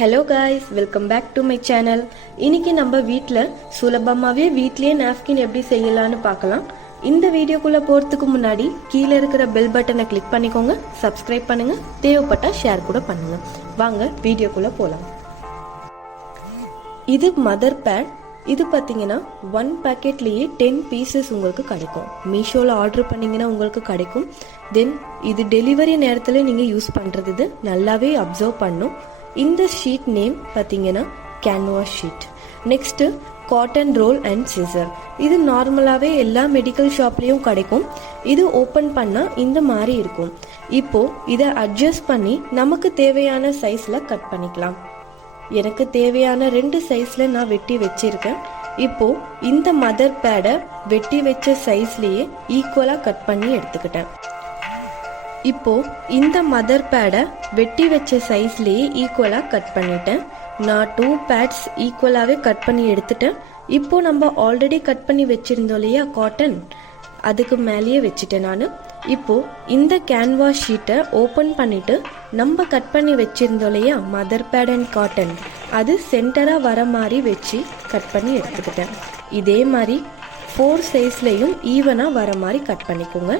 Hello guys welcome back to my channel இன்னைக்கு நம்ம வீட்டில் சுலபமாகவே வீட்லேயே நாப்கின் எப்படி செய்யலாம்னு பார்க்கலாம். இந்த வீடியோக்குள்ளே போகிறதுக்கு முன்னாடி கீழே இருக்கிற பெல் பட்டனை கிளிக் பண்ணிக்கோங்க சப்ஸ்கிரைப் பண்ணுங்க தேவைப்பட்டால் ஷேர் கூட பண்ணுங்கள் வாங்க வீடியோக்குள்ளே போகலாம் இது மதர் பேட் இது பார்த்தீங்கன்னா ஒன் பேக்கெட்லேயே டென் பீசஸ் உங்களுக்கு கிடைக்கும். மீஷோவில் ஆர்டர் பண்ணிங்கன்னா உங்களுக்கு கிடைக்கும். தென் இது டெலிவரி நேரத்தில் நீங்கள் யூஸ் பண்ணுறது இது நல்லாவே அப்சர்வ் பண்ணும். இந்த ஷீட் நேம் பார்த்தீங்கன்னா canvas sheet next cotton roll and scissor இது நார்மலாகவே எல்லா மெடிக்கல் ஷாப்லேயும் கிடைக்கும். இது ஓப்பன் பண்ணால் இந்த மாதிரி இருக்கும். இப்போது இதை அட்ஜஸ்ட் பண்ணி நமக்கு தேவையான சைஸில் கட் பண்ணிக்கலாம். எனக்கு தேவையான ரெண்டு சைஸில் நான் வெட்டி வச்சிருக்கேன். இப்போது இந்த மதர் பேடை வெட்டி வச்ச சைஸ்லேயே ஈக்குவலாக கட் பண்ணி எடுத்துக்கிட்டேன். இப்போ இந்த மதர் பேடை வெட்டி வச்ச சைஸ்லேயே ஈக்குவலாக கட் பண்ணிட்டேன். நான் டூ பேட்ஸ் ஈக்குவலாகவே கட் பண்ணி எடுத்துட்டேன். இப்போ நம்ம ஆல்ரெடி கட் பண்ணி வச்சுருந்தோம் இல்லையா காட்டன் அதுக்கு மேலேயே வச்சுட்டேன் நான். இப்போ இந்த கேன்வாஸ் ஷீட்டை ஓப்பன் பண்ணிட்டு நம்ம கட் பண்ணி வச்சிருந்தோம் இல்லையா மதர் பேட் அண்ட் காட்டன் அது சென்டராக வர மாதிரி வச்சு கட் பண்ணி எடுத்துக்கிட்டேன். இதே மாதிரி ஃபோர் சைஸ்லேயும் ஈவனாக வர மாதிரி கட் பண்ணிக்கோங்க.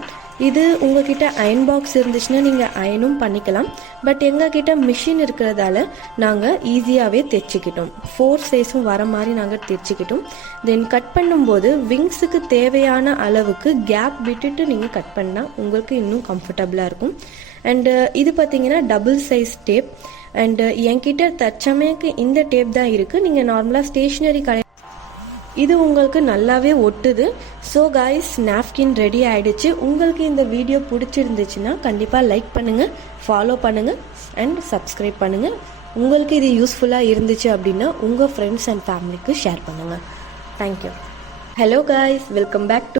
இது உங்ககிட்ட அயன் பாக்ஸ் இருந்துச்சுன்னா நீங்கள் அயனும் பண்ணிக்கலாம். பட் எங்ககிட்ட மிஷின் இருக்கிறதால நாங்கள் ஈஸியாகவே தைச்சிக்கிட்டோம். ஃபோர் சைஸும் வர மாதிரி நாங்கள் தைச்சிக்கிட்டோம். தென் கட் பண்ணும்போது விங்ஸுக்கு தேவையான அளவுக்கு கேப் விட்டுட்டு நீங்கள் கட் பண்ணால் உங்களுக்கு இன்னும் கம்ஃபர்டபுளாக இருக்கும். அண்டு இது பார்த்தீங்கன்னா டபுள் சைஸ் டேப் அண்டு என்கிட்ட தற்சமயக்கு இந்த டேப் தான் இருக்குது நீங்கள் நார்மலாக ஸ்டேஷ்னரி கடை இது உங்களுக்கு நல்லாவே ஒட்டுது. ஸோ காய்ஸ் நாப்கின் ரெடி ஆகிடுச்சு உங்களுக்கு இந்த வீடியோ பிடிச்சிருந்துச்சுன்னா கண்டிப்பாக லைக் பண்ணுங்கள் ஃபாலோ பண்ணுங்கள் அண்ட் சப்ஸ்கிரைப் பண்ணுங்கள் உங்களுக்கு இது யூஸ்ஃபுல்லாக இருந்துச்சு அப்படின்னா உங்கள் ஃப்ரெண்ட்ஸ் அண்ட் ஃபேமிலிக்கு ஷேர் பண்ணுங்கள் thank you hello guys welcome back to